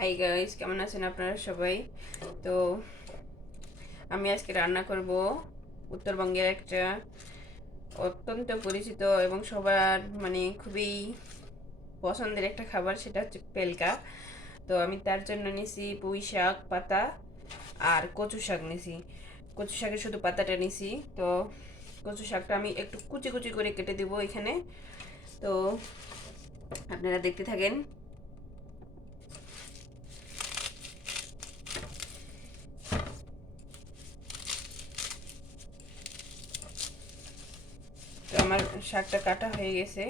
Hi guys কেমন আছেন আপনারা সবাই? তো, আমি আজকে রান্না করব উত্তরবঙ্গের একটা অত্যন্ত পরিচিত এবং সবার মানে খুবই পছন্দের একটা খাবার, সেটা হচ্ছে পেলকা। তো আমি তার জন্য নিছি পুঁই শাক, পাতা আর কচু শাক নিছি। কচু শাকের শুধু পাতাটা নিছি। তো, কচু শাকটা আমি একটু কুচি কুচি করে কেটে দেবো এখানে। তো, আপনারা দেখতে থাকেন। তো আমার শাকটা কাটা হয়ে গেছে।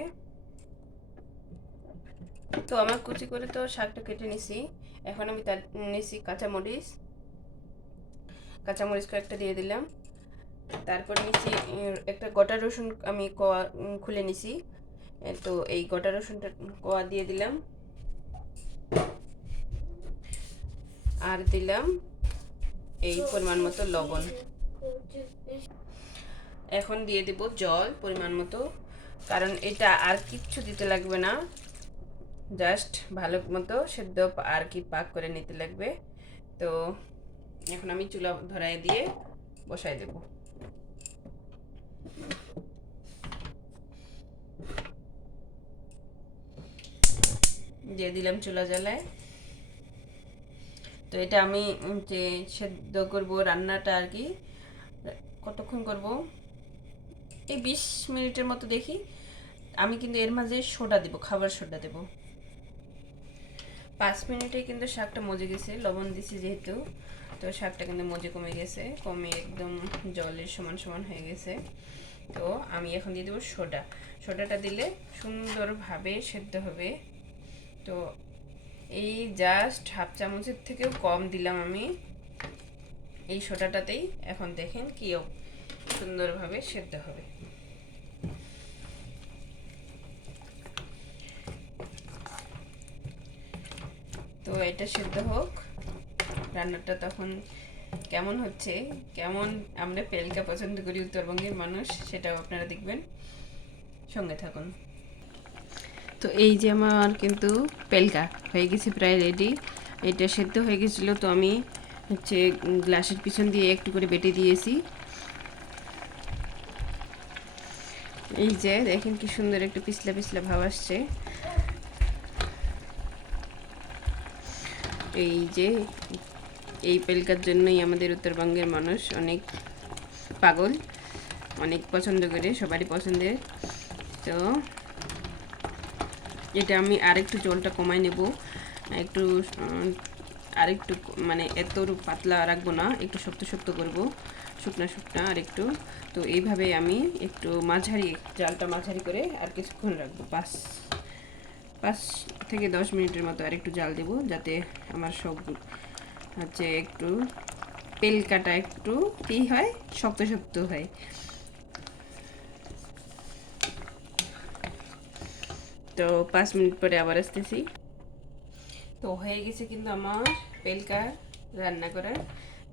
তো আমার কুচি করে তো শাকটা কেটে নিছি। এখন আমি তার নিছি কাঁচামরিচ। কাঁচামরিচ কয়েকটা দিয়ে দিলাম। তারপর নিছি একটা গোটা রসুন আমি কোয়া খুলে নিছি। তো এই গোটা রসুনটা কোয়া দিয়ে দিলাম। আর দিলাম এই পরিমাণ মতো লবণ। এখন দিয়ে দেব জল পরিমাণ মতো। কারণ এটা আর কিচ্ছু দিতে লাগবে না। জাস্ট ভালো মতো সেদ্ধ আর কি পাক করে নিতে লাগবে। তো এখন আমি চুলা ধরাই দিয়ে বসাই দেব। দিয়ে দিলাম চুলা জ্বালায়। তো এটা আমি যে সেদ্ধ করব, রান্নাটা আর কি, কতক্ষণ করব? এই বিশ মিনিটের মতো দেখি। আমি কিন্তু এর মাঝে সোডা দেব, খাবার সোডা দেব। পাঁচ মিনিটে কিন্তু শাকটা মজে গেছে, লবণ দিছি যেহেতু, তো শাকটা কিন্তু মজে কমে গেছে, কমে একদম জলের সমান সমান হয়ে গেছে। তো আমি এখন দিয়ে দেবো সোডা। সোডাটা দিলে সুন্দরভাবে সেদ্ধ হবে। তো এই জাস্ট হাফ চামচের থেকেও কম দিলাম আমি। এই সোডাটাতেই এখন দেখেন কি সুন্দরভাবে সেদ্ধ হবে। তো এটা সেদ্ধ হোক। রান্নাটা তখন কেমন হচ্ছে? কেমন আমরা পেলকা পছন্দ করি উত্তরবঙ্গের মানুষ, সেটাও আপনারা দেখবেন। সঙ্গে থাকুন। তো এই যে আমার কিন্তু পেলকা হয়ে গেছে প্রায় রেডি এটা সেদ্ধ হয়ে গেছিল, তো আমি হচ্ছে গ্লাসের পিছন দিয়ে একটু করে বেটে দিয়েছি। এই যে, দেখেন কি সুন্দর একটু পিছলা পিছলা ভাব আসছে। এই যে, এই পেলকার জন্যই আমাদের উত্তরবঙ্গের মানুষ অনেক পাগল, অনেক পছন্দ করে, সবারই পছন্দের। তো এটা আমি আরেকটু জলটা কমাই নেব, একটু আরেকটু মানে এত পাতলা রাখব না, একটু শক্ত শক্ত করব, শুকনো শুকনা আর একটু তো এইভাবে আমি একটু মাঝারি, জালটা মাঝারি করে আর কিছুক্ষণ রাখব। পাঁচ পাঁচ থেকে দশ মিনিটের মতো আর একটু জাল দেবো, যাতে আমার সব হচ্ছে একটু পেলকাটা একটু কী হয়, শক্ত শক্ত হয়। তো পাঁচ মিনিট পরে আবার আসতেছি। তো হয়ে গেছে কিন্তু আমার পেলকা রান্না করার।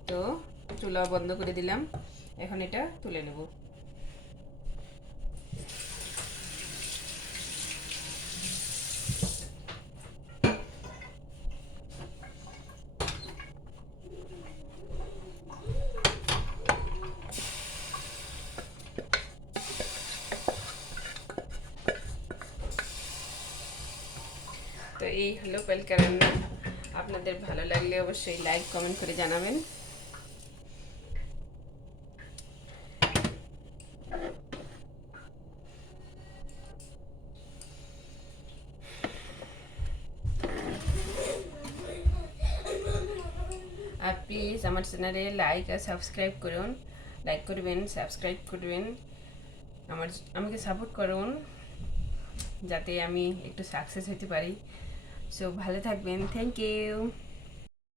তো চুলা বন্ধ করে দিলাম। এখন এটা তুলে নেব। তো এই হলো পেলকা রান্না। আপনাদের ভালো লাগলে অবশ্যই লাইক কমেন্ট করে জানাবেন। আর প্লিজ আমার চ্যানেলে লাইক আর সাবস্ক্রাইব করুন। লাইক করবেন সাবস্ক্রাইব করবেন। আমার আমাকে সাপোর্ট করুন। যাতে আমি একটু সাকসেস হতে পারি। সো ভালো থাকবেন থ্যাংক ইউ